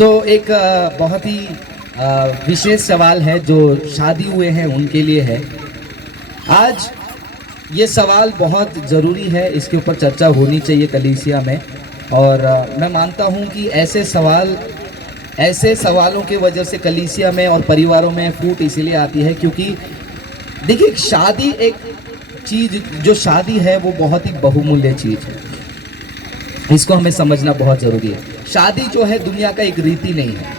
एक बहुत ही विशेष सवाल है जो शादी हुए हैं उनके लिए है। आज ये सवाल बहुत ज़रूरी है, इसके ऊपर चर्चा होनी चाहिए कलीसिया में। और मैं मानता हूँ कि ऐसे सवालों के वजह से कलीसिया में और परिवारों में फूट इसीलिए आती है क्योंकि देखिए, शादी एक चीज़ जो शादी है वो बहुत ही बहुमूल्य चीज़ है। इसको हमें समझना बहुत ज़रूरी है। शादी जो है दुनिया का एक रीति नहीं है।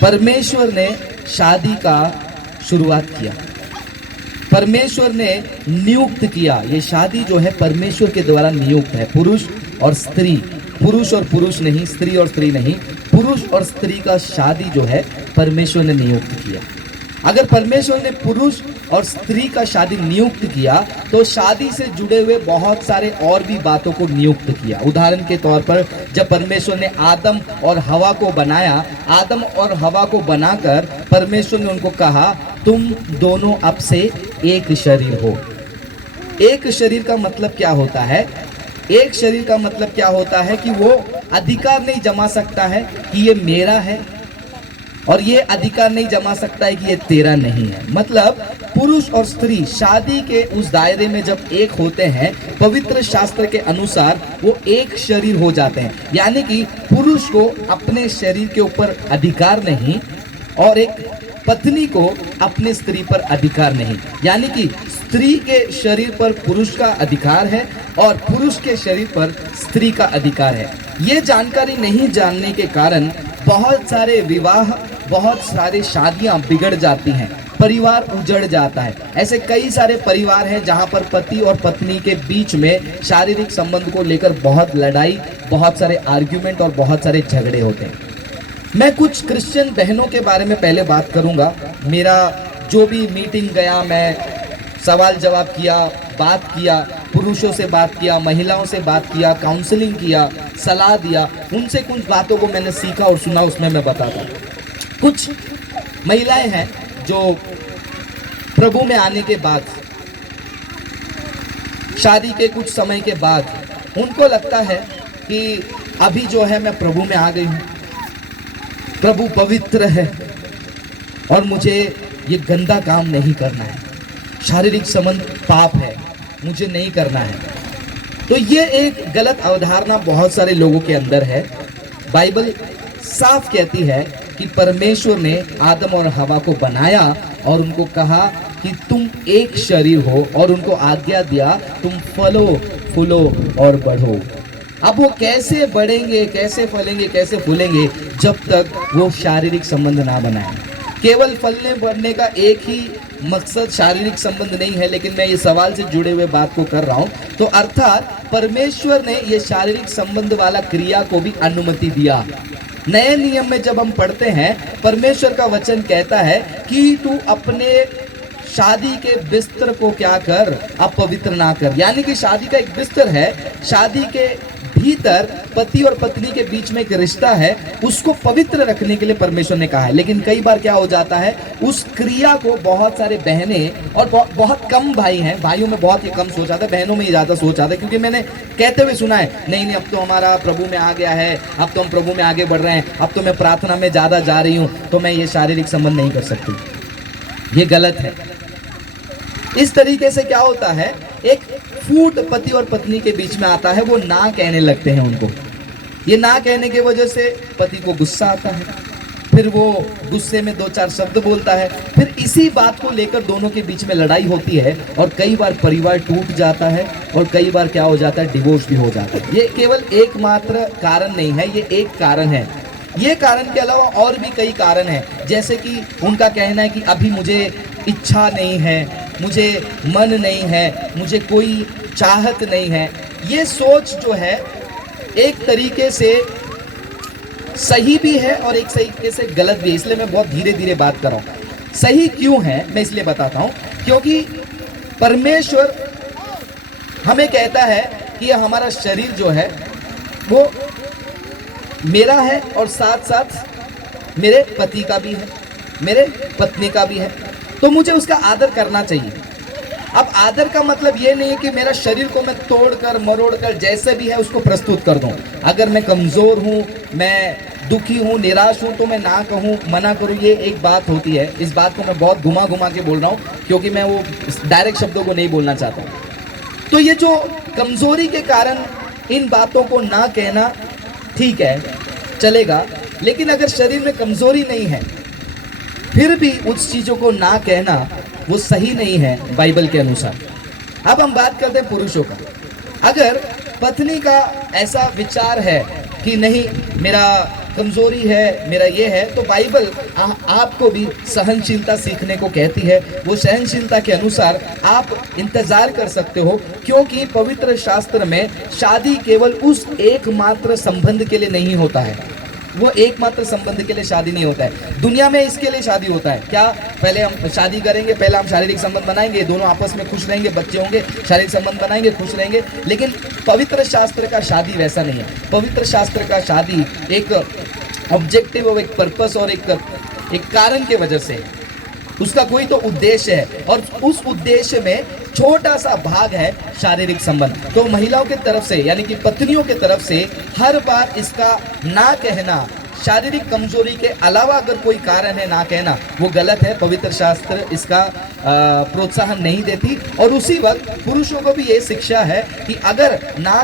परमेश्वर ने शादी का शुरुआत किया, परमेश्वर ने नियुक्त किया। ये शादी जो है परमेश्वर के द्वारा नियुक्त है। पुरुष और स्त्री, पुरुष और पुरुष नहीं, स्त्री और स्त्री नहीं, पुरुष और स्त्री का शादी जो है परमेश्वर ने नियुक्त किया। अगर परमेश्वर ने पुरुष और स्त्री का शादी नियुक्त किया तो शादी से जुड़े हुए बहुत सारे और भी बातों को नियुक्त किया। उदाहरण के तौर पर जब परमेश्वर ने आदम और हवा को बनाया, आदम और हवा को बनाकर परमेश्वर ने उनको कहा तुम दोनों अब से एक शरीर हो। एक शरीर का मतलब क्या होता है? एक शरीर का मतलब क्या होता है कि वो अधिकार नहीं जमा सकता है कि ये मेरा है, और ये अधिकार नहीं जमा सकता है कि ये तेरा नहीं है। मतलब पुरुष और स्त्री शादी के उस दायरे में जब एक होते हैं, पवित्र शास्त्र के अनुसार वो एक शरीर हो जाते हैं। यानी कि पुरुष को अपने शरीर के ऊपर अधिकार नहीं और एक पत्नी को अपने स्त्री पर अधिकार नहीं। यानी कि स्त्री के शरीर पर पुरुष का अधिकार है और पुरुष के शरीर पर स्त्री का अधिकार है। ये जानकारी नहीं जानने के कारण बहुत सारे विवाह, बहुत सारे शादियां बिगड़ जाती हैं, परिवार उजड़ जाता है। ऐसे कई सारे परिवार हैं जहां पर पति और पत्नी के बीच में शारीरिक संबंध को लेकर बहुत लड़ाई, बहुत सारे आर्ग्यूमेंट और बहुत सारे झगड़े होते हैं। मैं कुछ क्रिश्चियन बहनों के बारे में पहले बात करूंगा। मेरा जो भी मीटिंग गया, मैं सवाल जवाब किया, बात किया, पुरुषों से बात किया, महिलाओं से बात किया, काउंसलिंग किया, सलाह दिया, उनसे कुछ बातों को मैंने सीखा और सुना, उसमें मैं बताता हूँ। कुछ महिलाएं हैं जो प्रभु में आने के बाद, शादी के कुछ समय के बाद उनको लगता है कि अभी जो है मैं प्रभु में आ गई हूँ, प्रभु पवित्र है और मुझे ये गंदा काम नहीं करना है, शारीरिक संबंध पाप है, मुझे नहीं करना है। तो ये एक गलत अवधारणा बहुत सारे लोगों के अंदर है। बाइबल साफ कहती है कि परमेश्वर ने आदम और हवा को बनाया और उनको कहा कि तुम एक शरीर हो, और उनको आज्ञा दिया तुम फलो फूलो और बढ़ो। अब वो कैसे बढ़ेंगे, कैसे फलेंगे, कैसे फूलेंगे जब तक वो शारीरिक संबंध ना बनाए। केवल फलने बढ़ने का एक ही मकसद शारीरिक संबंध नहीं है, लेकिन मैं ये सवाल से जुड़े हुए बात को कर रहा हूँ। तो अर्थात परमेश्वर ने ये शारीरिक संबंध वाला क्रिया को भी अनुमति दिया। नए नियम में जब हम पढ़ते हैं, परमेश्वर का वचन कहता है कि तू अपने शादी के बिस्तर को क्या कर, अपवित्र ना कर। यानी कि शादी का एक बिस्तर है, शादी के भीतर पति और पत्नी के बीच में एक रिश्ता है, उसको पवित्र रखने के लिए परमेश्वर ने कहा है। लेकिन कई बार क्या हो जाता है, उस क्रिया को बहुत सारे बहनें और बहुत कम भाई हैं, भाइयों में बहुत ही कम सोच आता है, बहनों में ही ज़्यादा सोच आता है। क्योंकि मैंने कहते हुए सुना है, नहीं नहीं अब तो हमारा प्रभु में आ गया है, अब तो हम प्रभु में आगे बढ़ रहे हैं, अब तो मैं प्रार्थना में ज़्यादा जा रही हूँ, तो मैं ये शारीरिक संबंध नहीं कर सकती। ये गलत है। इस तरीके से क्या होता है, एक फूट पति और पत्नी के बीच में आता है। वो ना कहने लगते हैं उनको। ये ना कहने की वजह से पति को गुस्सा आता है, फिर वो गुस्से में दो चार शब्द बोलता है, फिर इसी बात को लेकर दोनों के बीच में लड़ाई होती है और कई बार परिवार टूट जाता है और कई बार क्या हो जाता है, डिवोर्स भी हो जाता है। ये केवल एकमात्र कारण नहीं है, ये एक कारण है। ये कारण के अलावा और भी कई कारण हैं, जैसे कि उनका कहना है कि अभी मुझे इच्छा नहीं है, मुझे मन नहीं है, मुझे कोई चाहत नहीं है। ये सोच जो है एक तरीके से सही भी है और एक तरीके से गलत भी है। इसलिए मैं बहुत धीरे धीरे बात कर रहा हूँ। सही क्यों है मैं इसलिए बताता हूँ, क्योंकि परमेश्वर हमें कहता है कि हमारा शरीर जो है वो मेरा है और साथ साथ मेरे पति का भी है, मेरे पत्नी का भी है, तो मुझे उसका आदर करना चाहिए। अब आदर का मतलब ये नहीं है कि मेरा शरीर को मैं तोड़कर मरोड़कर जैसे भी है उसको प्रस्तुत कर दूं। अगर मैं कमज़ोर हूँ, मैं दुखी हूँ, निराश हूँ, तो मैं ना कहूँ, मना करूँ, ये एक बात होती है। इस बात को मैं बहुत घुमा घुमा के बोल रहा हूँ, क्योंकि मैं वो डायरेक्ट शब्दों को नहीं बोलना चाहता। तो ये जो कमजोरी के कारण इन बातों को ना कहना ठीक है, चलेगा, लेकिन अगर शरीर में कमजोरी नहीं है फिर भी उस चीजों को ना कहना वो सही नहीं है बाइबल के अनुसार। अब हम बात करते हैं पुरुषों का। अगर पत्नी का ऐसा विचार है कि नहीं, मेरा कमजोरी है, मेरा ये है, तो बाइबल आपको भी सहनशीलता सीखने को कहती है। वो सहनशीलता के अनुसार आप इंतजार कर सकते हो, क्योंकि पवित्र शास्त्र में शादी केवल उस एकमात्र संबंध के लिए नहीं होता है। वो एकमात्र संबंध के लिए शादी नहीं होता है। दुनिया में इसके लिए शादी होता है क्या, पहले हम शादी करेंगे, पहले हम शारीरिक संबंध बनाएंगे, दोनों आपस में खुश रहेंगे, बच्चे होंगे, शारीरिक संबंध बनाएंगे, खुश रहेंगे। लेकिन पवित्र शास्त्र का शादी वैसा नहीं है। पवित्र शास्त्र का शादी एक ऑब्जेक्टिव और एक पर्पस और एक कारण के वजह से, उसका कोई तो उद्देश्य है, और उस उद्देश्य में छोटा सा भाग है शारीरिक संबंध। तो महिलाओं की तरफ से, यानी कि पत्नियों की तरफ से हर बार इसका ना कहना, शारीरिक कमजोरी के अलावा अगर कोई कारण है ना कहना, वो गलत है। पवित्र शास्त्र इसका प्रोत्साहन नहीं देती। और उसी वक्त पुरुषों को भी ये शिक्षा है कि अगर ना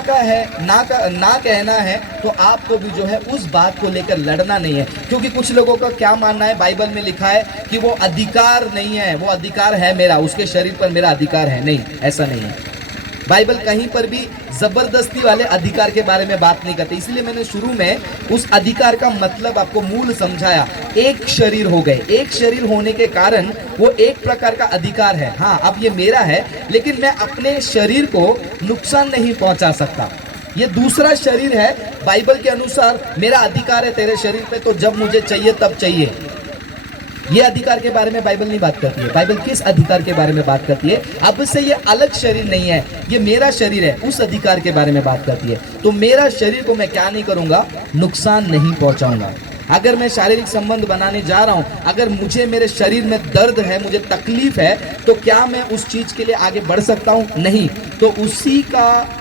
कहना है, तो आपको भी जो है उस बात को लेकर लड़ना नहीं है। क्योंकि कुछ लोगों का क्या मानना है, बाइबल में लिखा है कि वो अधिकार नहीं है, वो अधिकार है मेरा, उसके शरीर पर मेरा अधिकार है। नहीं, ऐसा नहीं है। बाइबल कहीं पर भी जबरदस्ती वाले अधिकार के बारे में बात नहीं करती। इसलिए मैंने शुरू में उस अधिकार का मतलब आपको मूल समझाया। एक शरीर हो गए, एक शरीर होने के कारण वो एक प्रकार का अधिकार है। हाँ, अब ये मेरा है, लेकिन मैं अपने शरीर को नुकसान नहीं पहुंचा सकता। ये दूसरा शरीर है, बाइबल के अनुसार मेरा अधिकार है तेरे शरीर पे, तो जब मुझे चाहिए तब चाहिए। ये अधिकार के बारे में बाइबल नहीं बात करती है। बाइबल किस अधिकार के बारे में बात करती है? अब से ये अलग शरीर नहीं है, ये मेरा शरीर है, उस अधिकार के बारे में बात करती है। तो मेरा शरीर को मैं क्या नहीं करूंगा, नुकसान नहीं पहुंचाऊंगा। अगर मैं शारीरिक संबंध बनाने जा रहा हूं, अगर मुझे मेरे शरीर में दर्द है, मुझे तकलीफ है, तो क्या मैं उस चीज के लिए आगे बढ़ सकता हूं? नहीं। तो उसी का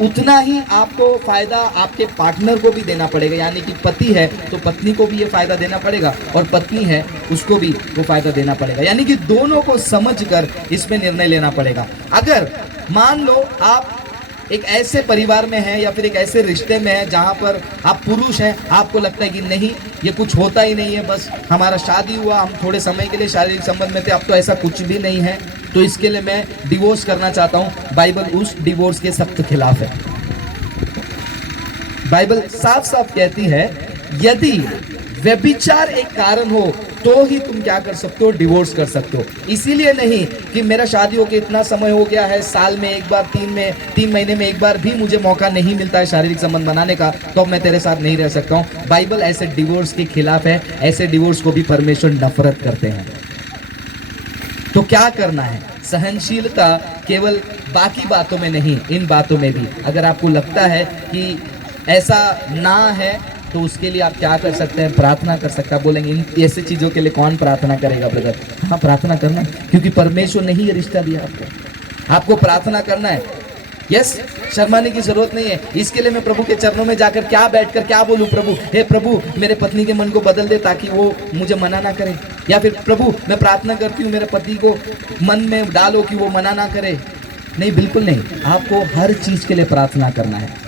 उतना ही आपको फायदा आपके पार्टनर को भी देना पड़ेगा। यानी कि पति है तो पत्नी को भी ये फायदा देना पड़ेगा, और पत्नी है उसको भी वो फायदा देना पड़ेगा। यानी कि दोनों को समझकर इसमें निर्णय लेना पड़ेगा। अगर मान लो आप एक ऐसे परिवार में हैं या फिर एक ऐसे रिश्ते में हैं जहां पर आप पुरुष हैं, आपको लगता है कि नहीं, ये कुछ होता ही नहीं है, बस हमारा शादी हुआ, हम थोड़े समय के लिए शारीरिक संबंध में थे, अब तो ऐसा कुछ भी नहीं है, तो इसके लिए मैं डिवोर्स करना चाहता हूं। बाइबल उस डिवोर्स के सख्त खिलाफ है। बाइबल साफ साफ कहती है, यदि व्यभिचार एक कारण हो तो ही तुम क्या कर सकते हो, डिवोर्स कर सकते हो। इसीलिए नहीं कि मेरा शादी होके इतना समय हो गया है, साल में एक बार, 3 महीने में एक बार भी मुझे मौका नहीं मिलता है शारीरिक संबंध बनाने का, तो अब मैं तेरे साथ नहीं रह सकता हूं। बाइबल ऐसे डिवोर्स के खिलाफ है। ऐसे डिवोर्स को भी परमेश्वर नफरत करते हैं। तो क्या करना है? सहनशीलता केवल बाकी बातों में नहीं, इन बातों में भी। अगर आपको लगता है कि ऐसा ना है, तो उसके लिए आप क्या कर सकते हैं? प्रार्थना कर सकते हैं। बोलेंगे इन ऐसी चीज़ों के लिए कौन प्रार्थना करेगा ब्रदर? हाँ, प्रार्थना करना, क्योंकि परमेश्वर ने ही ये रिश्ता दिया आपको प्रार्थना करना है। यस, शर्माने की जरूरत नहीं है। इसके लिए मैं प्रभु के चरणों में जाकर क्या बैठकर क्या बोलूं? प्रभु, हे प्रभु, मेरे पत्नी के मन को बदल दे ताकि वो मुझे मना ना करे। या फिर प्रभु, मैं प्रार्थना करती हूँ मेरे पति को मन में डालो कि वो मना ना करे। नहीं, बिल्कुल नहीं। आपको हर चीज के लिए प्रार्थना करना है।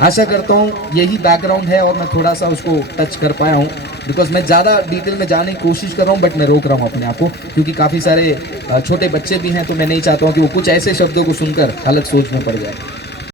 आशा करता हूँ यही बैकग्राउंड है और मैं थोड़ा सा उसको टच कर पाया हूँ, बिकॉज मैं ज़्यादा डिटेल में जाने की कोशिश कर रहा हूँ, बट मैं रोक रहा हूँ अपने आप को, क्योंकि काफ़ी सारे छोटे बच्चे भी हैं, तो मैं नहीं चाहता हूँ कि वो कुछ ऐसे शब्दों को सुनकर अलग सोच में पड़ जाए।